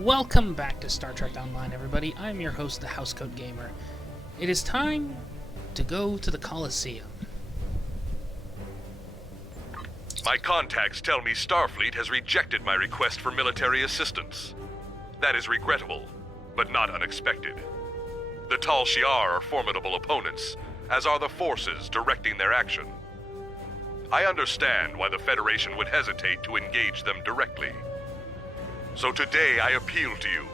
Welcome back to Star Trek Online, everybody. I'm your host, the Housecoat Gamer. It is time to go to the Colosseum. My contacts tell me Starfleet has rejected my request for military assistance. That is regrettable, but not unexpected. The Tal Shiar are formidable opponents, as are the forces directing their action. I understand why the Federation would hesitate to engage them directly. So today I appeal to you,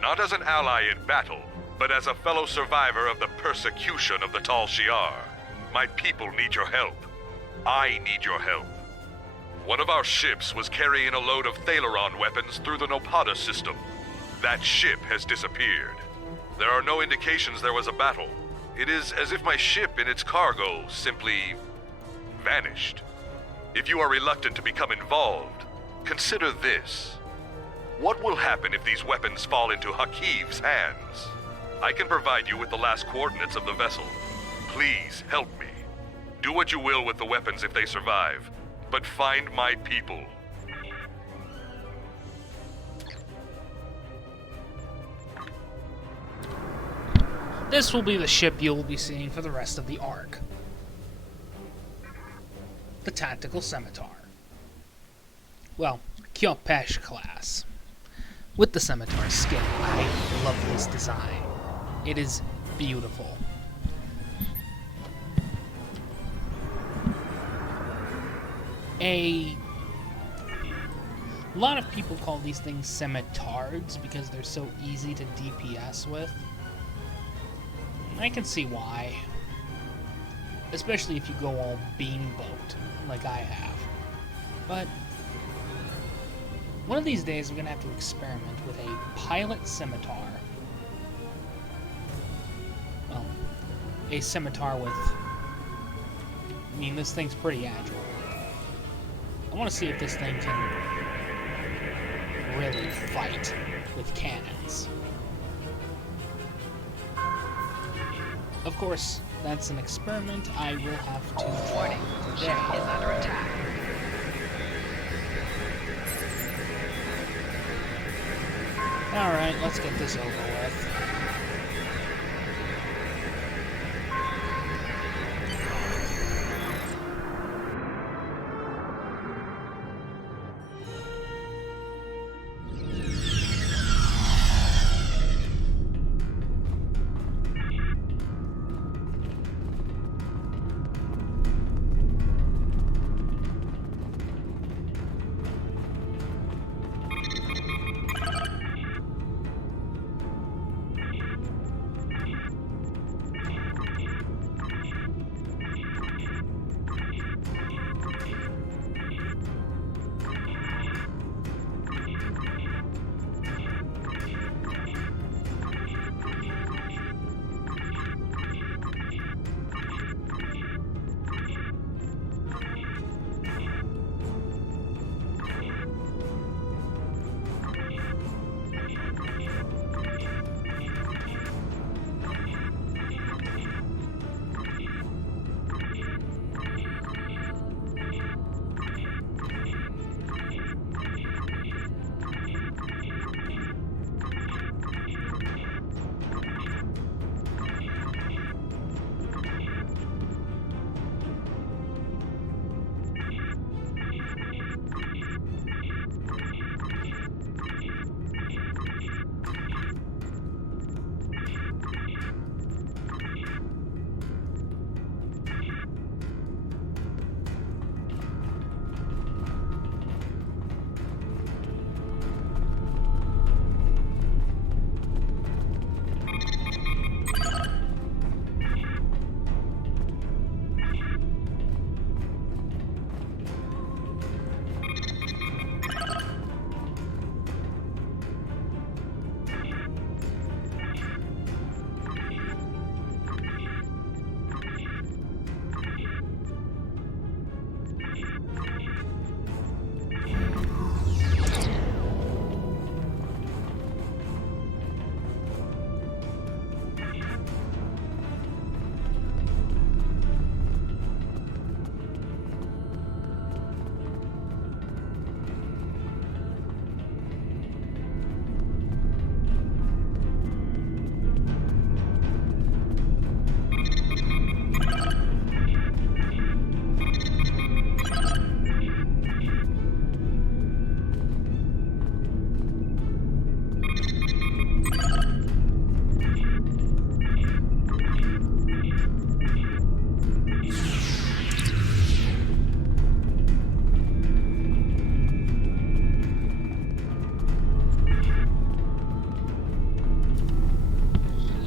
not as an ally in battle, but as a fellow survivor of the persecution of the Tal Shiar. My people need your help. I need your help. One of our ships was carrying a load of Thalaron weapons through the Nopada system. That ship has disappeared. There are no indications there was a battle. It is as if my ship and its cargo simply vanished. If you are reluctant to become involved, consider this. What will happen if these weapons fall into Hakiv's hands? I can provide you with the last coordinates of the vessel. Please help me. Do what you will with the weapons if they survive, but find my people. This will be the ship you will be seeing for the rest of the arc. The Tactical Scimitar. Well, Khopesh class. With the Scimitar skin, I love this design. It is beautiful. A lot of people call these things Scimitards because they're so easy to DPS with. I can see why. Especially if you go all beamboat, like I have. But one of these days we're going to have to experiment with a pilot scimitar. Well, a scimitar with... I mean, this thing's pretty agile. I want to see if this thing can really fight with cannons. Of course, that's an experiment I will have to try. Warning, ship is under attack. Alright, let's get this over with.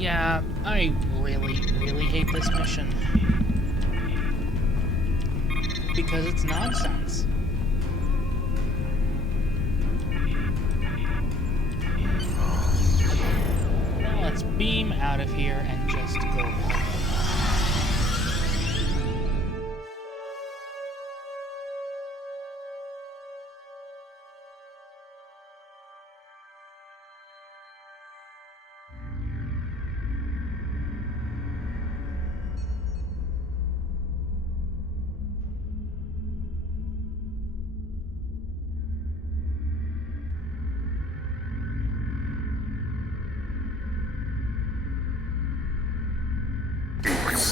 Yeah, I really, really hate this mission. Because it's nonsense. Now let's beam out of here and just go home.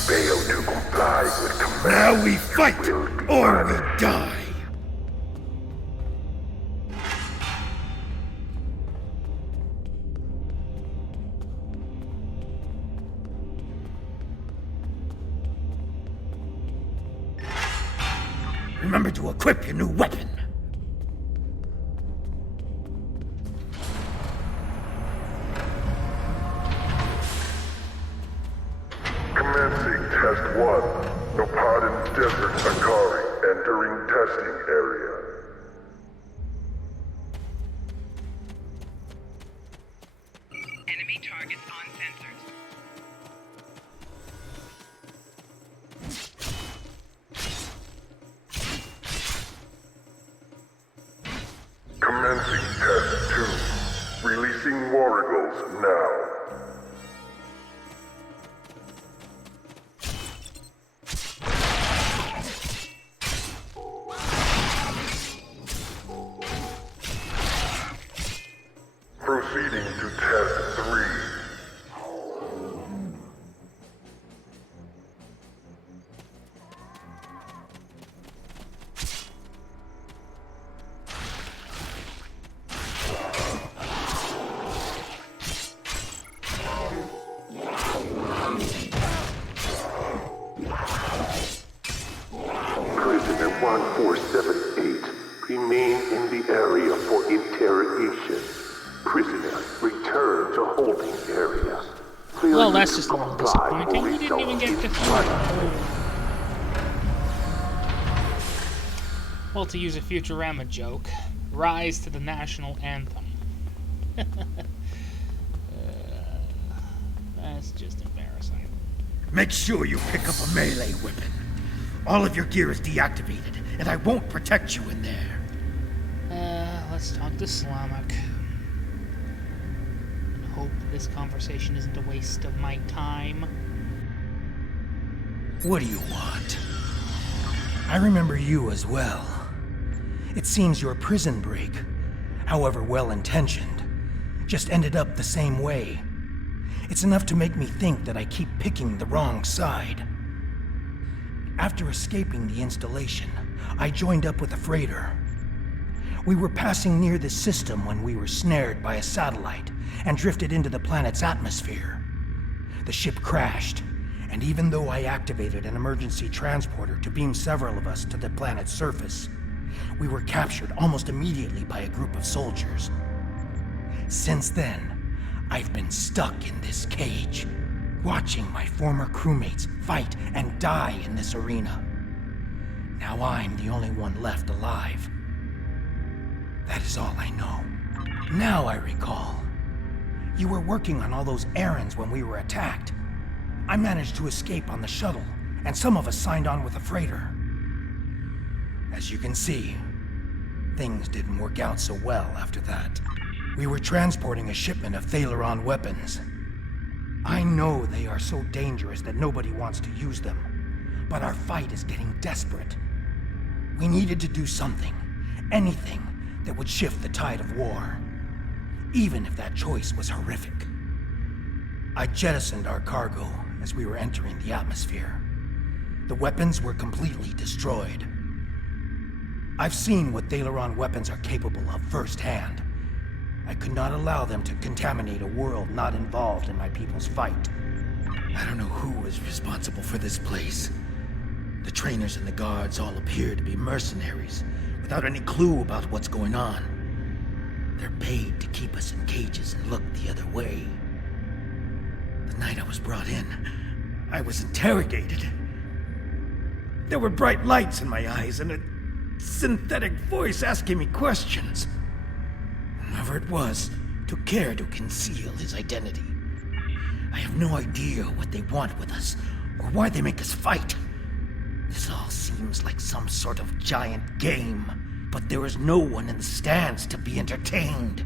Fail to comply with command. Now we fight, or we die. Remember to equip your new weapon. Commencing test 1. Nopadin Desert Akari entering testing area. Enemy targets on sensors. Commencing test 2. Releasing War Eagles now. Proceeding to test 3. Prisoner 1478, remain in the area for interrogation. Prisoner, return to holding area. Well, that's just a little disappointing. We didn't even get to through. Well, to use a Futurama joke, rise to the national anthem. That's just embarrassing. Make sure you pick up a melee weapon. All of your gear is deactivated, and I won't protect you in there. Let's talk to Slamak. And hope this conversation isn't a waste of my time. What do you want? I remember you as well. It seems your prison break, however well-intentioned, just ended up the same way. It's enough to make me think that I keep picking the wrong side. After escaping the installation, I joined up with a freighter. We were passing near this system when we were snared by a satellite and drifted into the planet's atmosphere. The ship crashed, and even though I activated an emergency transporter to beam several of us to the planet's surface, we were captured almost immediately by a group of soldiers. Since then, I've been stuck in this cage, watching my former crewmates fight and die in this arena. Now I'm the only one left alive. That is all I know. Now I recall. You were working on all those errands when we were attacked. I managed to escape on the shuttle, and some of us signed on with the freighter. As you can see, things didn't work out so well after that. We were transporting a shipment of Thaleron weapons. I know they are so dangerous that nobody wants to use them, but our fight is getting desperate. We needed to do something, anything, that would shift the tide of war, even if that choice was horrific. I jettisoned our cargo as we were entering the atmosphere. The weapons were completely destroyed. I've seen what Thaleron weapons are capable of firsthand. I could not allow them to contaminate a world not involved in my people's fight. I don't know who was responsible for this place. The trainers and the guards all appear to be mercenaries, without any clue about what's going on. They're paid to keep us in cages and look the other way. The The night I was brought in, I was interrogated. There were bright lights in my eyes and a synthetic voice asking me questions. Whoever it was took care to conceal his identity. I have no idea what they want with us or why they make us fight. This all seems like some sort of giant game, but there is no one in the stands to be entertained.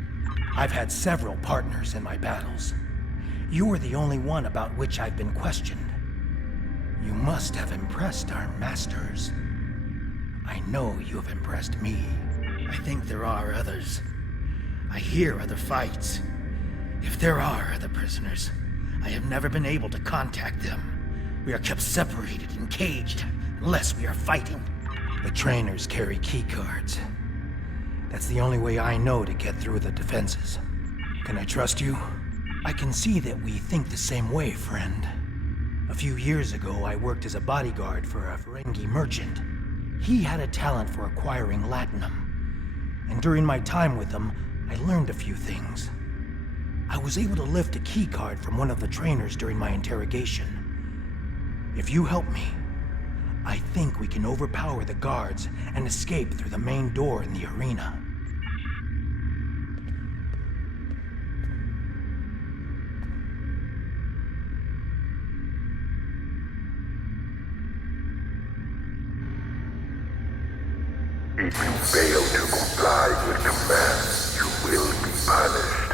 I've had several partners in my battles. You are the only one about which I've been questioned. You must have impressed our masters. I know you have impressed me. I think there are others. I hear other fights. If there are other prisoners, I have never been able to contact them. We are kept separated and caged, unless we are fighting. The trainers carry keycards. That's the only way I know to get through the defenses. Can I trust you? I can see that we think the same way, friend. A few years ago, I worked as a bodyguard for a Ferengi merchant. He had a talent for acquiring latinum. And during my time with him, I learned a few things. I was able to lift a keycard from one of the trainers during my interrogation. If you help me, I think we can overpower the guards and escape through the main door in the arena. If you fail to comply with commands, you will be punished.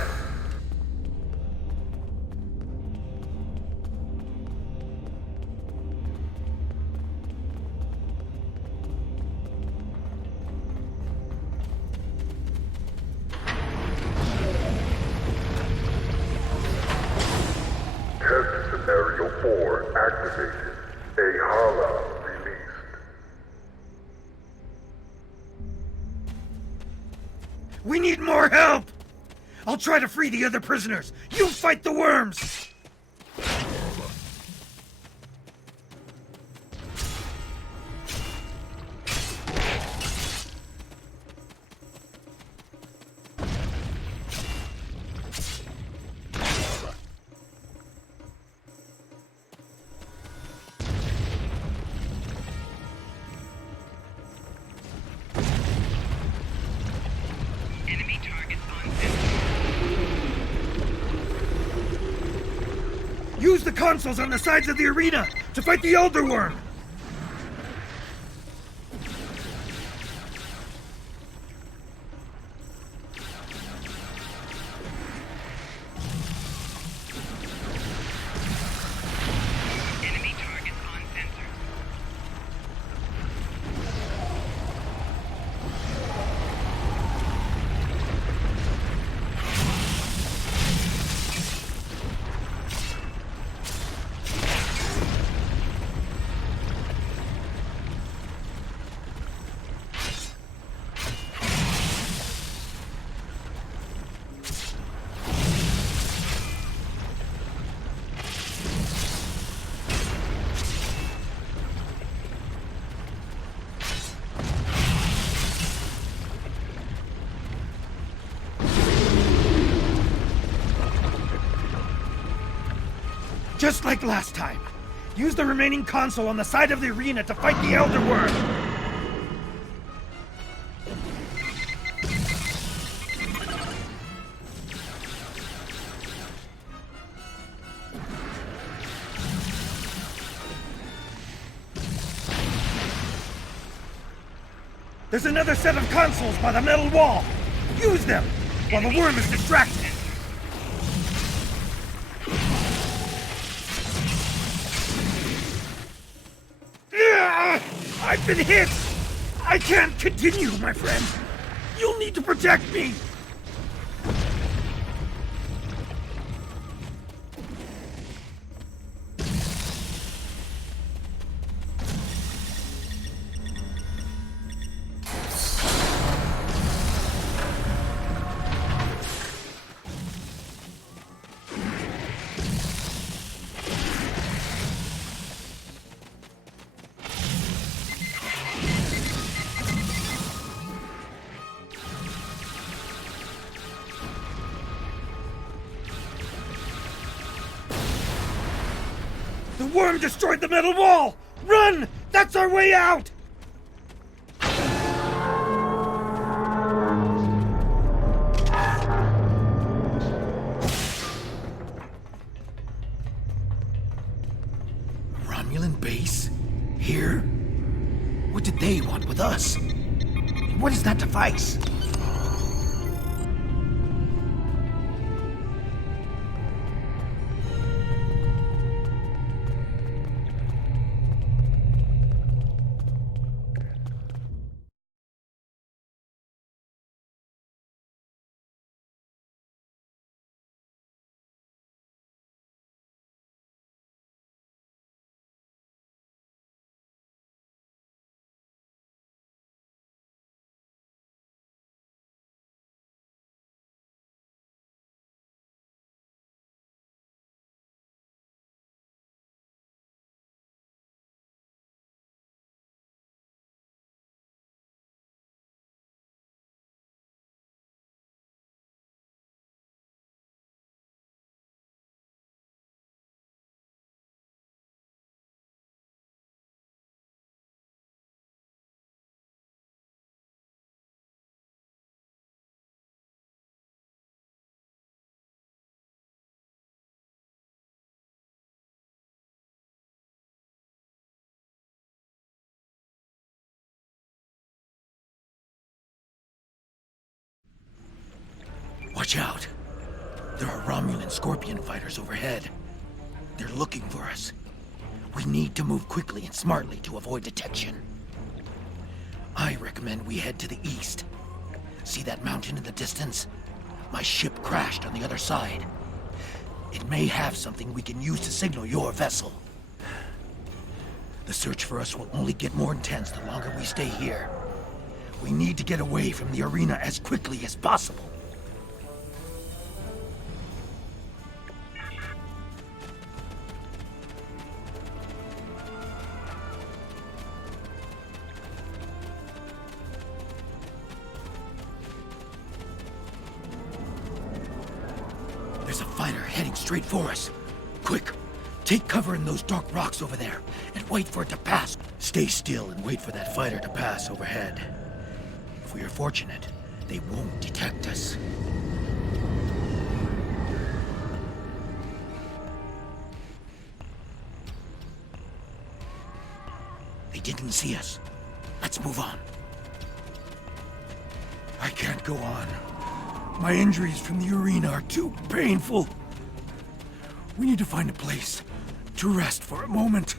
Test Scenario 4 activated. A Hala released. We need more help! I'll try to free the other prisoners. You fight the worms! Enemy targets on center. Use the consoles on the sides of the arena to fight the Elder Worm! Enemy targets on center. Just like last time. Use the remaining console on the side of the arena to fight the Elder Worm! There's another set of consoles by the metal wall! Use them while the worm is distracted! I've been hit! I can't continue, my friend! You'll need to protect me! worm destroyed the metal wall! Run! That's our way out! Romulan base? Here? What did they want with us? And what is that device? Watch out. There are Romulan Scorpion fighters overhead. They're looking for us. We need to move quickly and smartly to avoid detection. I recommend we head to the east. See that mountain in the distance? My ship crashed on the other side. It may have something we can use to signal your vessel. The search for us will only get more intense the longer we stay here. We need to get away from the arena as quickly as possible. There's a fighter heading straight for us. Quick, take cover in those dark rocks over there and wait for it to pass. Stay still and wait for that fighter to pass overhead. If we are fortunate, they won't detect us. They didn't see us. Let's move on. I can't go on. My injuries from the arena are too painful. We need to find a place to rest for a moment.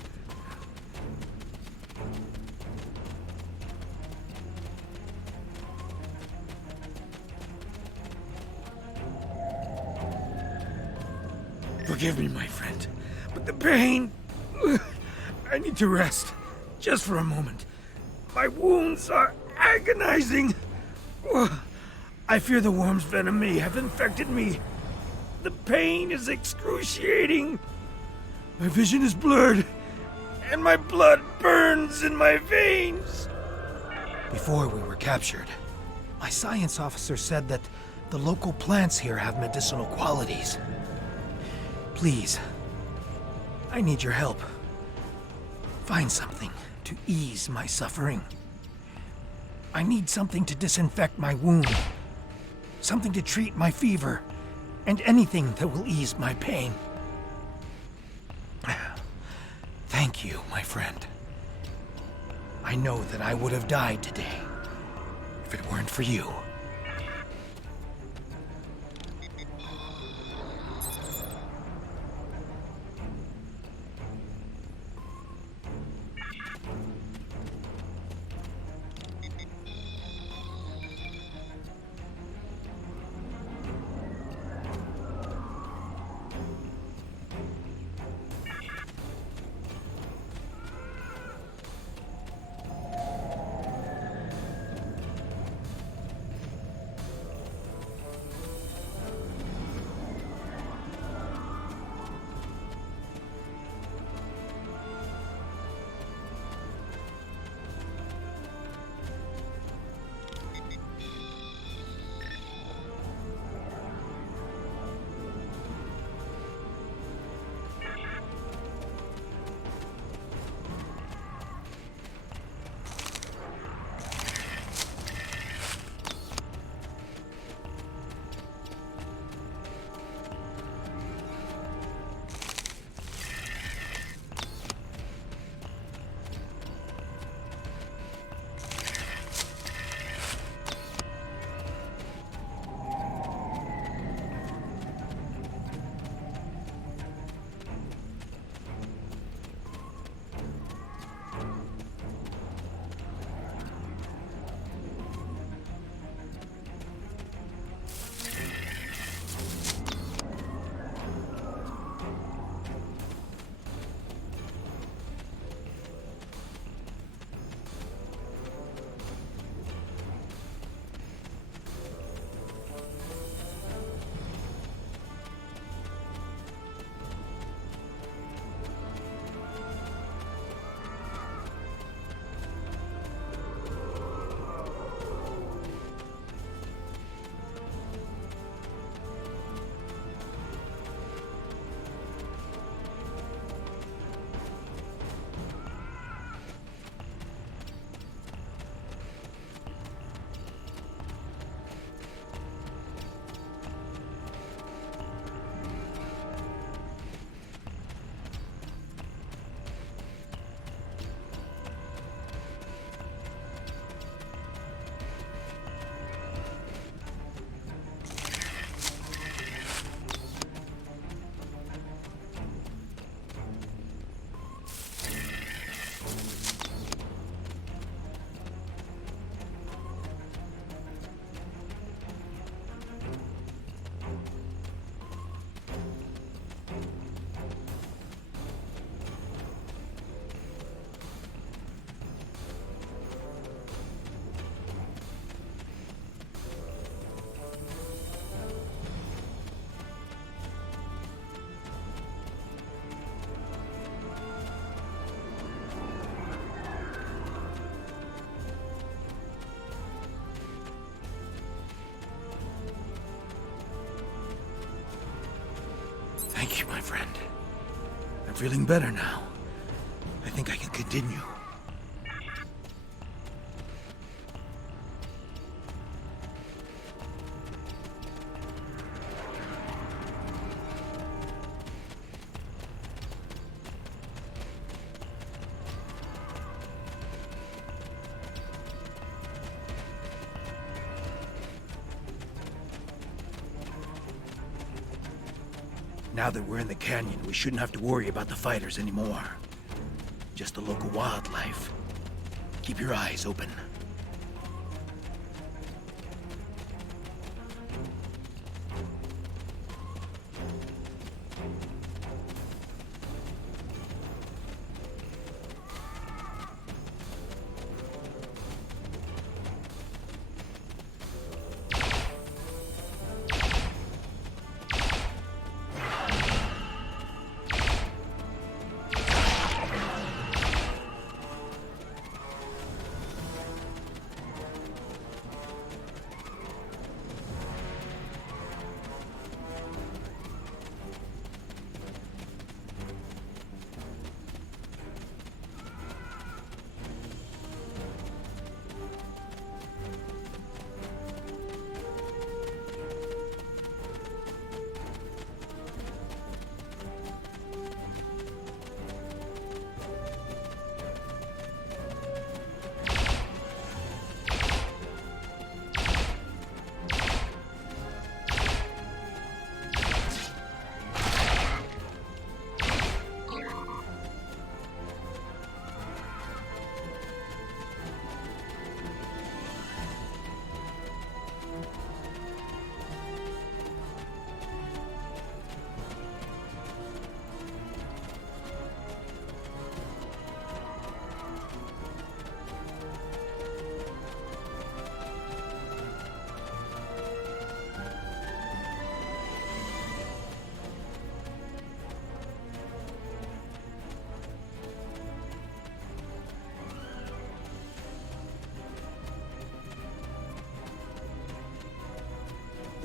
Forgive me, my friend, but the pain... I need to rest, just for a moment. My wounds are agonizing. I fear the worm's venom may have infected me. The pain is excruciating. My vision is blurred, and my blood burns in my veins. Before we were captured, my science officer said that the local plants here have medicinal qualities. Please, I need your help. Find something to ease my suffering. I need something to disinfect my wound. Something to treat my fever, and anything that will ease my pain. Thank you, my friend. I know that I would have died today if it weren't for you. Thank you, my friend. I'm feeling better now. I think I can continue. Now that we're in the canyon, we shouldn't have to worry about the fighters anymore. Just the local wildlife. Keep your eyes open.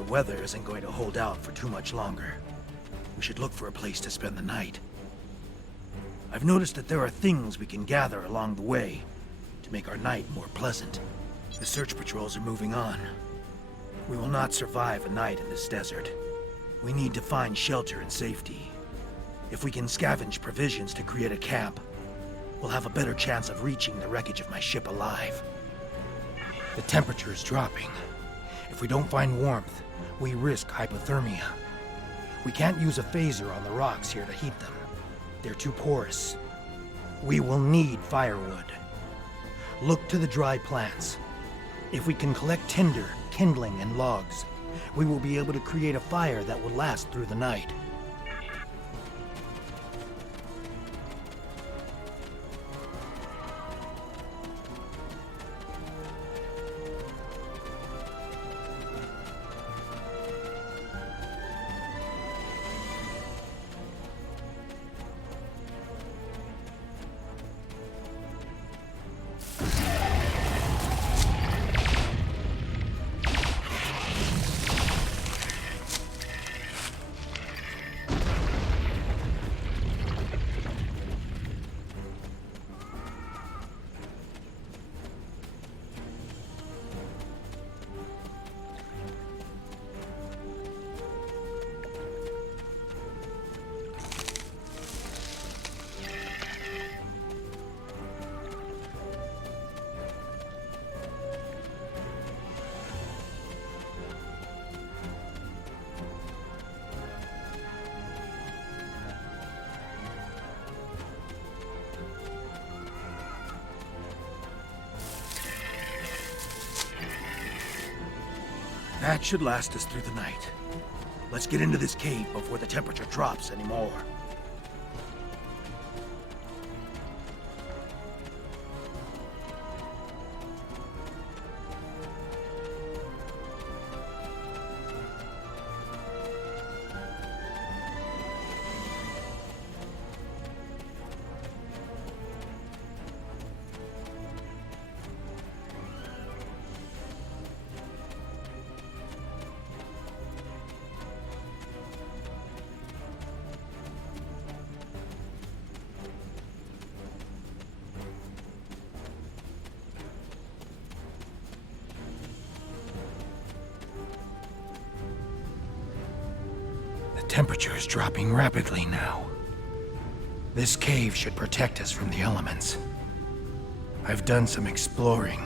The weather isn't going to hold out for too much longer. We should look for a place to spend the night. I've noticed that there are things we can gather along the way to make our night more pleasant. The search patrols are moving on. We will not survive a night in this desert. We need to find shelter and safety. If we can scavenge provisions to create a camp, we'll have a better chance of reaching the wreckage of my ship alive. The temperature is dropping. If we don't find warmth, we risk hypothermia. We can't use a phaser on the rocks here to heat them. They're too porous. We will need firewood. Look to the dry plants. If we can collect tinder, kindling, and logs, we will be able to create a fire that will last through the night. That should last us through the night. Let's get into this cave before the temperature drops anymore. temperature is dropping rapidly now. This cave should protect us from the elements. I've done some exploring.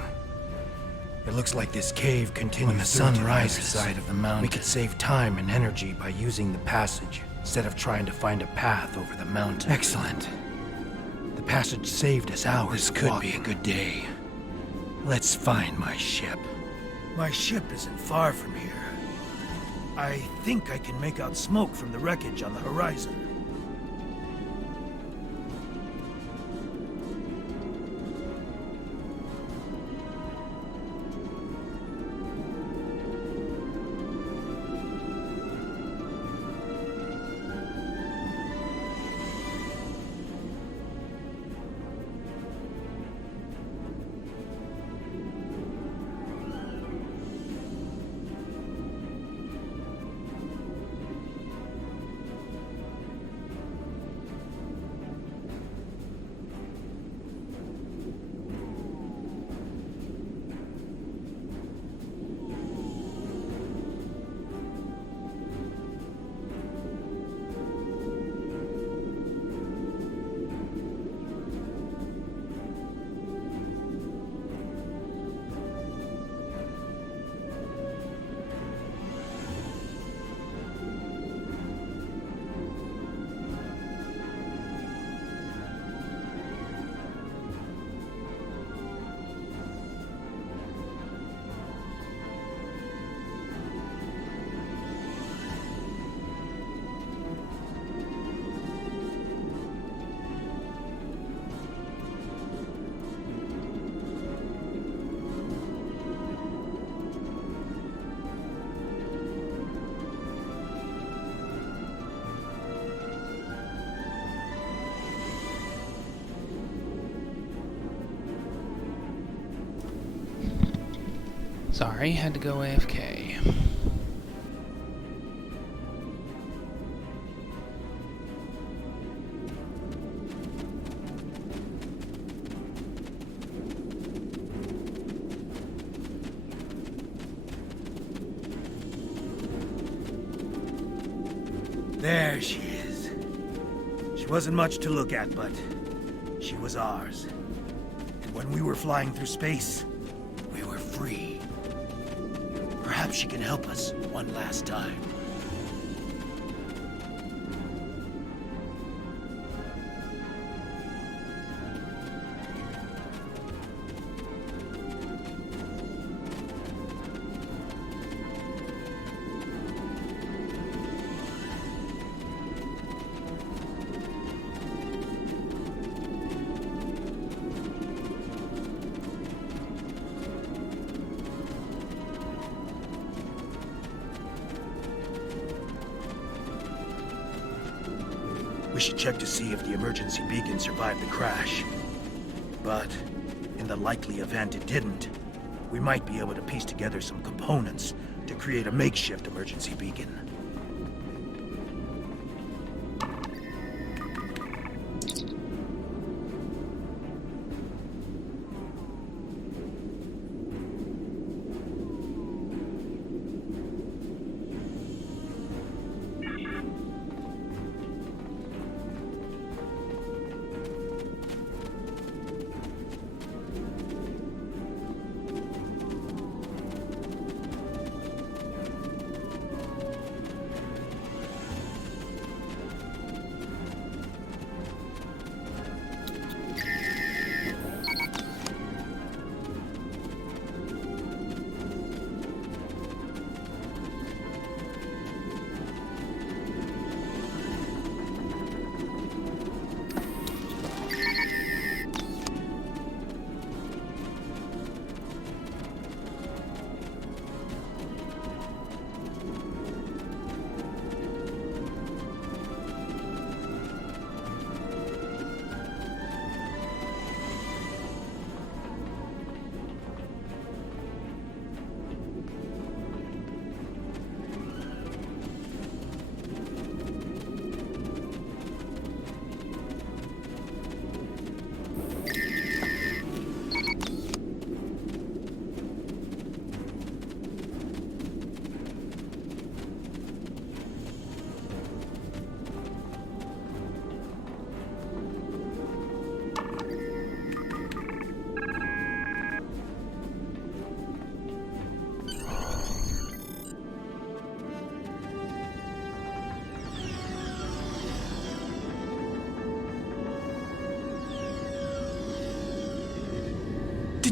It looks like this cave continues when the sun rises side of the mountain. We could save time and energy by using the passage instead of trying to find a path over the mountain. Excellent. The passage saved us hours. This could be a good day. Let's find my ship. My ship isn't far from here. I think I can make out smoke from the wreckage on the horizon. Sorry, had to go AFK. There she is. She wasn't much to look at, but she was ours. And when we were flying through space, we were free. Perhaps she can help us one last time. We should check to see if the emergency beacon survived the crash. But, in the likely event it didn't, we might be able to piece together some components to create a makeshift emergency beacon.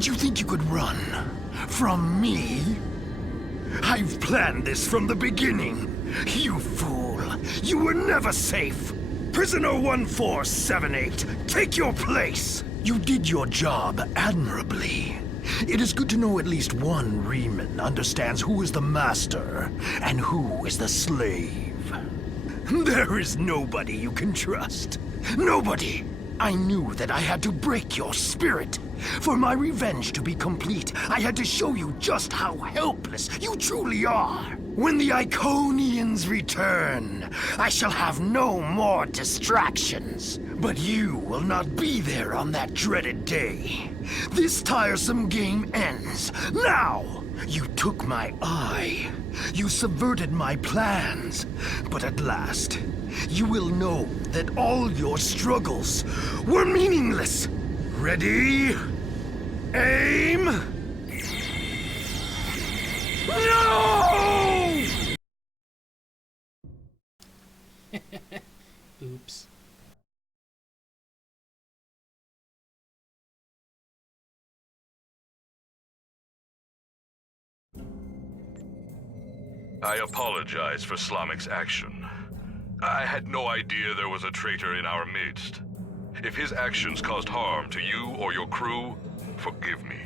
Did you think you could run from me? I've planned this from the beginning. You fool. You were never safe. Prisoner 1478, take your place. You did your job admirably. It is good to know at least one Reman understands who is the master and who is the slave. There is nobody you can trust. Nobody. I knew that I had to break your spirit. For my revenge to be complete, I had to show you just how helpless you truly are. When the Iconians return, I shall have no more distractions. But you will not be there on that dreaded day. This tiresome game ends now. You took my eye. You subverted my plans. But at last, you will know that all your struggles were meaningless. Ready? Aim! No! Oops. I apologize for Slamic's action. I had no idea there was a traitor in our midst. If his actions caused harm to you or your crew, forgive me.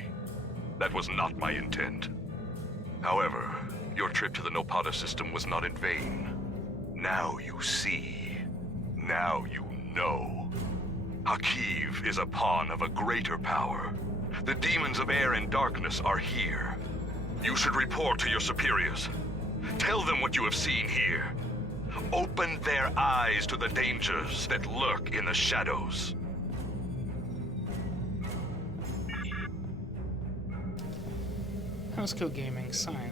That was not my intent. However, your trip to the Nopata system was not in vain. Now you see. Now you know. Hakiv is a pawn of a greater power. The demons of air and darkness are here. You should report to your superiors. Tell them what you have seen here. Open their eyes to the dangers that lurk in the shadows. Housecoat Gaming, sign